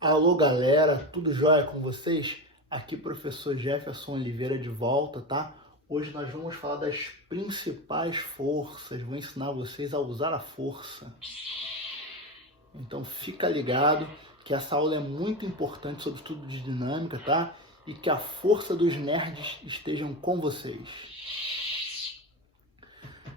Alô galera, tudo jóia com vocês? Aqui professor Jefferson Oliveira de volta, tá? Hoje nós vamos falar das principais forças, vou ensinar vocês a usar a força. Então fica ligado que essa aula é muito importante sobre estudo de dinâmica, tá? E que a força dos nerds estejam com vocês.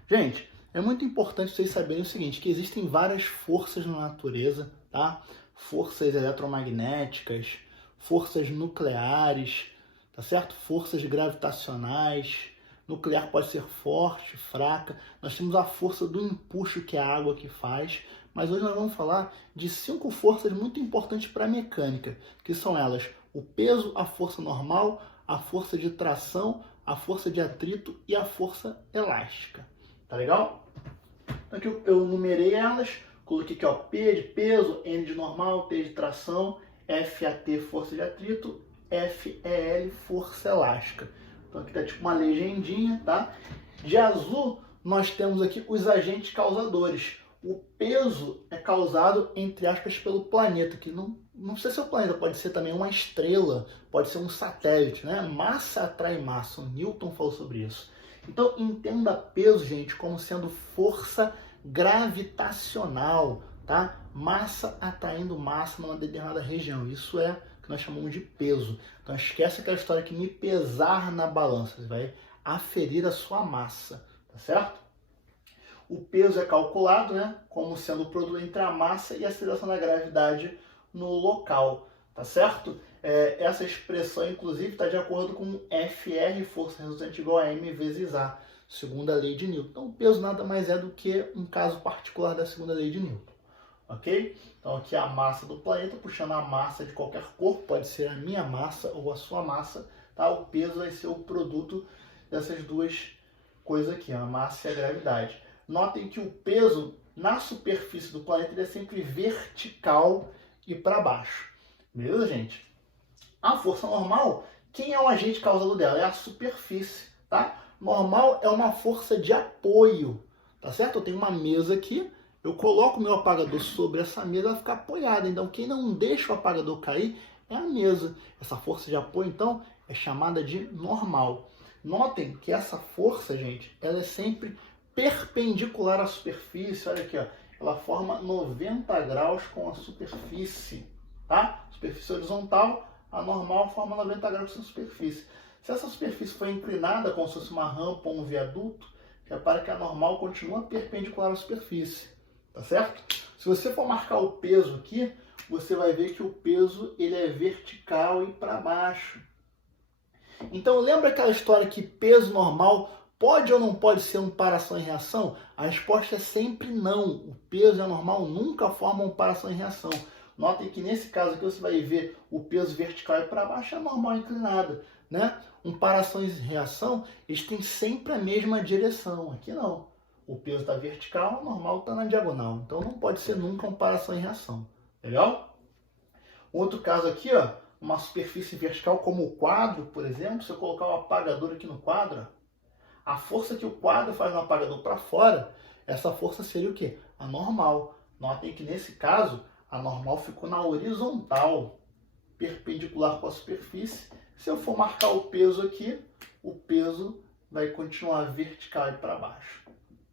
Gente, é muito importante vocês saberem o seguinte, que existem várias forças na natureza, tá? Forças eletromagnéticas, forças nucleares, tá certo? Forças gravitacionais. Nuclear pode ser forte, fraca. Nós temos a força do empuxo, que é a água que faz. Mas hoje nós vamos falar de 5 forças muito importantes para a mecânica, que são elas: o peso, a força normal, a força de tração, a força de atrito e a força elástica. Tá legal? Então aqui eu numerei elas, coloquei aqui ó, P de peso, N de normal, T de tração, FAT força de atrito, FEL força elástica. Então aqui tá tipo uma legendinha, tá? De azul nós temos aqui os agentes causadores. O peso é causado, entre aspas, pelo planeta, que não precisa ser o planeta, pode ser também uma estrela, pode ser um satélite, né? Massa atrai massa, o Newton falou sobre isso. Então, entenda peso, gente, como sendo força gravitacional, tá? Massa atraindo massa numa determinada região. Isso é o que nós chamamos de peso. Então, esquece aquela história que me pesar na balança. Você vai aferir a sua massa, tá certo? O peso é calculado, né, como sendo o produto entre a massa e a aceleração da gravidade no local, tá certo? Essa expressão, inclusive, está de acordo com FR, força resultante igual a M vezes A, segunda lei de Newton. Então, o peso nada mais é do que um caso particular da segunda lei de Newton, ok? Então, aqui é a massa do planeta, puxando a massa de qualquer corpo, pode ser a minha massa ou a sua massa, tá? O peso vai ser o produto dessas duas coisas aqui, a massa e a gravidade. Notem que o peso na superfície do planeta ele é sempre vertical e para baixo. Beleza, gente? A força normal, quem é o agente causador dela? É a superfície, tá? Normal é uma força de apoio, tá certo? Eu tenho uma mesa aqui, eu coloco o meu apagador sobre essa mesa, ela fica apoiada. Então, quem não deixa o apagador cair é a mesa. Essa força de apoio, então, é chamada de normal. Notem que essa força, gente, ela é sempre perpendicular à superfície. Olha aqui, ó, ela forma 90 graus com a superfície, tá? Superfície horizontal, a normal forma 90 graus com a superfície. Se essa superfície for inclinada, como se fosse uma rampa ou um viaduto, repara que a normal continua perpendicular à superfície, tá certo? Se você for marcar o peso aqui, você vai ver que o peso ele é vertical e para baixo. Então lembra aquela história que peso normal pode ou não pode ser um para-ação e reação? A resposta é sempre não. O peso e a normal nunca formam um para-ação e reação. Notem que nesse caso aqui você vai ver o peso vertical e para baixo, a normal inclinada, né? Um para-ação e reação, eles têm sempre a mesma direção. Aqui não. O peso está vertical, a normal está na diagonal. Então não pode ser nunca um para-ação e reação. Legal? Outro caso aqui, ó, uma superfície vertical como o quadro, por exemplo, se eu colocar um apagador aqui no quadro, a força que o quadro faz no apagador para fora, essa força seria o quê? A normal. Notem que nesse caso, a normal ficou na horizontal, perpendicular com a superfície. Se eu for marcar o peso aqui, o peso vai continuar vertical e para baixo.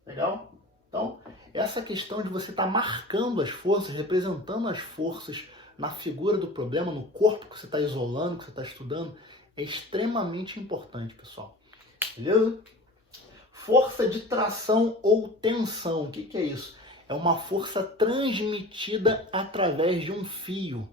Legal? Então, essa questão de você estar marcando as forças, representando as forças na figura do problema, no corpo que você está isolando, que você está estudando, é extremamente importante, pessoal. Beleza? Força de tração ou tensão, o que é isso? É uma força transmitida através de um fio,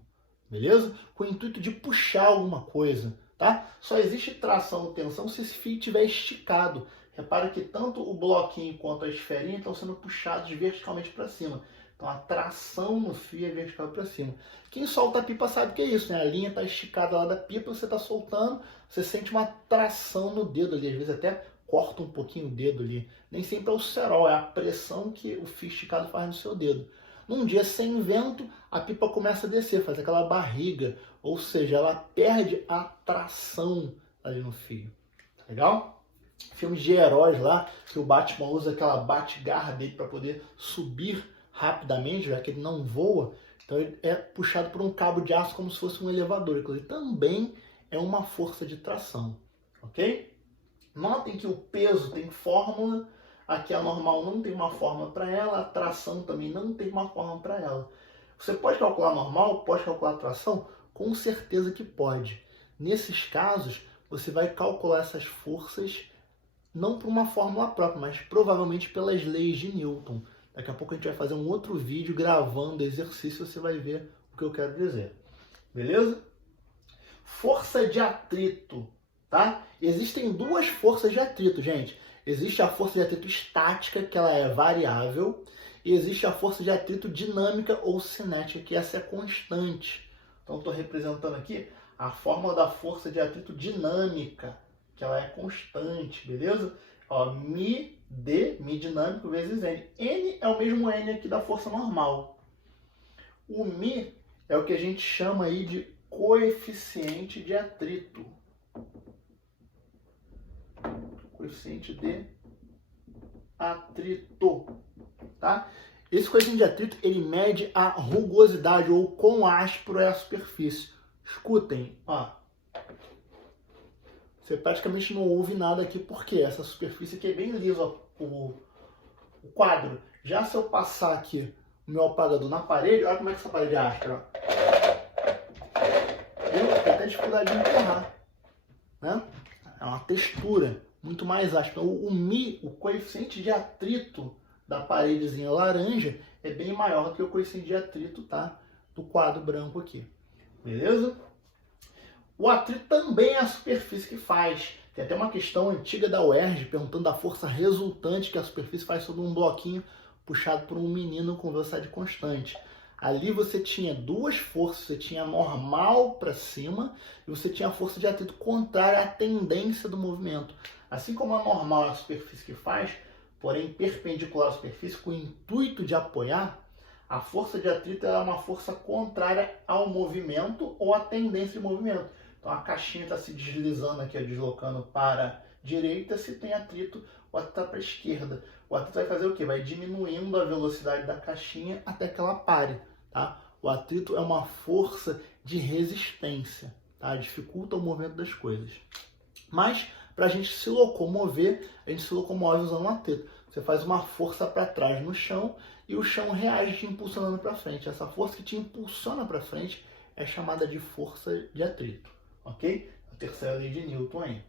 beleza? Com o intuito de puxar alguma coisa, tá? Só existe tração ou tensão se esse fio estiver esticado. Repara que tanto o bloquinho quanto a esferinha estão sendo puxados verticalmente para cima. Então a tração no fio é vertical para cima. Quem solta a pipa sabe o que é isso, né? A linha está esticada lá da pipa, você está soltando, você sente uma tração no dedo ali, às vezes até corta um pouquinho o dedo ali. Nem sempre é o cerol, é a pressão que o fio esticado faz no seu dedo. Num dia sem vento, a pipa começa a descer, faz aquela barriga, ou seja, ela perde a tração ali no fio. Tá legal? Filmes de heróis lá, que o Batman usa aquela bate-garra dele para poder subir rapidamente, já que ele não voa. Então ele é puxado por um cabo de aço como se fosse um elevador. Ele também é uma força de tração, ok? Notem que o peso tem fórmula, aqui a normal não tem uma fórmula para ela, a tração também não tem uma fórmula para ela. Você pode calcular normal, pode calcular tração? Com certeza que pode. Nesses casos, você vai calcular essas forças não por uma fórmula própria, mas provavelmente pelas leis de Newton. Daqui a pouco a gente vai fazer um outro vídeo gravando exercício, você vai ver o que eu quero dizer. Beleza? Força de atrito, tá? Existem duas forças de atrito, gente. Existe a força de atrito estática, que ela é variável, e existe a força de atrito dinâmica ou cinética, que essa é constante. Então, estou representando aqui a fórmula da força de atrito dinâmica, que ela é constante, beleza? Ó, mi dinâmico vezes N. N é o mesmo N aqui da força normal. O mi é o que a gente chama aí de coeficiente de atrito. Coeficiente de atrito, tá? Esse coeficiente de atrito, ele mede a rugosidade ou quão áspero é a superfície. Escutem, ó. Você praticamente não ouve nada aqui, porque essa superfície aqui é bem lisa, o quadro. Já se eu passar aqui o meu apagador na parede, olha como é que essa parede é áspera, ó. Eu tenho até dificuldade de empurrar, né? É uma textura muito mais áspera. O Mi, o coeficiente de atrito da paredezinha laranja, é bem maior do que o coeficiente de atrito, tá? Do quadro branco aqui. Beleza? O atrito também é a superfície que faz. Tem até uma questão antiga da UERJ perguntando da força resultante que a superfície faz sobre um bloquinho puxado por um menino com velocidade constante. Ali você tinha duas forças, você tinha a normal para cima e você tinha a força de atrito contrária à tendência do movimento. Assim como a normal é a superfície que faz, porém perpendicular à superfície com o intuito de apoiar, a força de atrito é uma força contrária ao movimento ou à tendência de movimento. Então a caixinha está se deslizando aqui, deslocando para a direita, se tem atrito, o atrito está para a esquerda. O atrito vai fazer o quê? Vai diminuindo a velocidade da caixinha até que ela pare, tá? O atrito é uma força de resistência, tá? Dificulta o movimento das coisas. Mas, para a gente se locomover, a gente se locomove usando o atrito. Você faz uma força para trás no chão e o chão reage te impulsionando para frente. Essa força que te impulsiona para frente é chamada de força de atrito, ok? A terceira lei de Newton aí.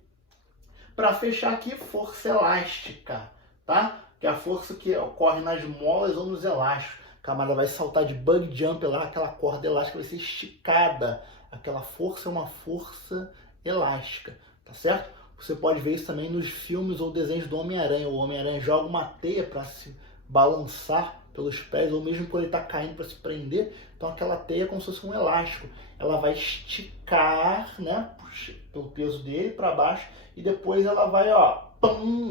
Para fechar aqui, força elástica, tá? Que é a força que ocorre nas molas ou nos elásticos. A camarada vai saltar de bug jump lá, aquela corda elástica vai ser esticada. Aquela força é uma força elástica, tá certo? Você pode ver isso também nos filmes ou desenhos do Homem-Aranha. O Homem-Aranha joga uma teia para se balançar pelos pés, ou mesmo quando ele está caindo para se prender. Então aquela teia é como se fosse um elástico. Ela vai esticar, né, pelo peso dele para baixo e depois ela vai, ó,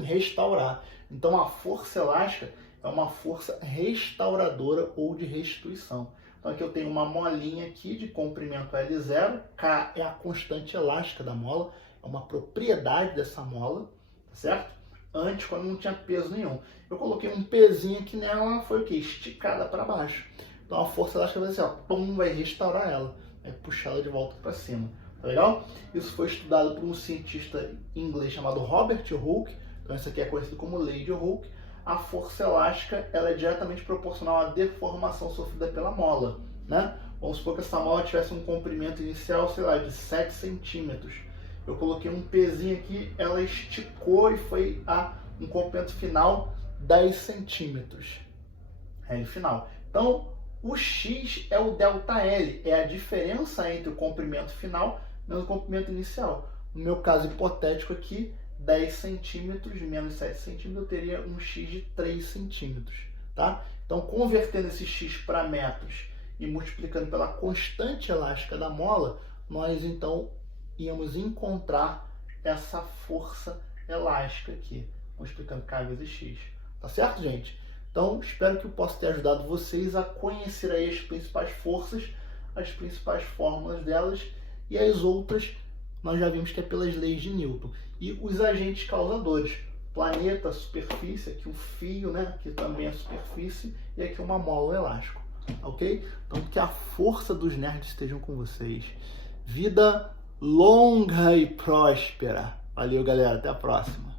restaurar. Então a força elástica é uma força restauradora ou de restituição. Então aqui eu tenho uma molinha aqui de comprimento L0, K é a constante elástica da mola, é uma propriedade dessa mola, tá certo? Antes, quando não tinha peso nenhum. Eu coloquei um pezinho aqui nela, ela foi o quê? Esticada para baixo. Então a força elástica vai ser, ó, vai restaurar ela, vai puxar ela de volta para cima. Tá legal? Isso foi estudado por um cientista inglês chamado Robert Hooke. Então isso aqui é conhecido como lei de Hooke. A força elástica ela é diretamente proporcional à deformação sofrida pela mola, né? Vamos supor que essa mola tivesse um comprimento inicial, sei lá, de 7 centímetros. Eu coloquei um pezinho aqui, ela esticou e foi a um comprimento final 10 centímetros. L final. Então, o X é o ΔL, é a diferença entre o comprimento final menos o comprimento inicial. No meu caso hipotético aqui, 10 centímetros menos 7 centímetros, eu teria um X de 3 centímetros. Tá? Então, convertendo esse X para metros e multiplicando pela constante elástica da mola, nós então íamos encontrar essa força elástica aqui, multiplicando K vezes X. Tá certo, gente? Então, espero que eu possa ter ajudado vocês a conhecer aí as principais forças, as principais fórmulas delas, e as outras nós já vimos que é pelas leis de Newton. E os agentes causadores, planeta, superfície, aqui o fio, né? Aqui também a superfície, e aqui uma mola, o elástico. ok? Então que a força dos nerds estejam com vocês. Vida longa e próspera. Valeu, galera. Até a próxima.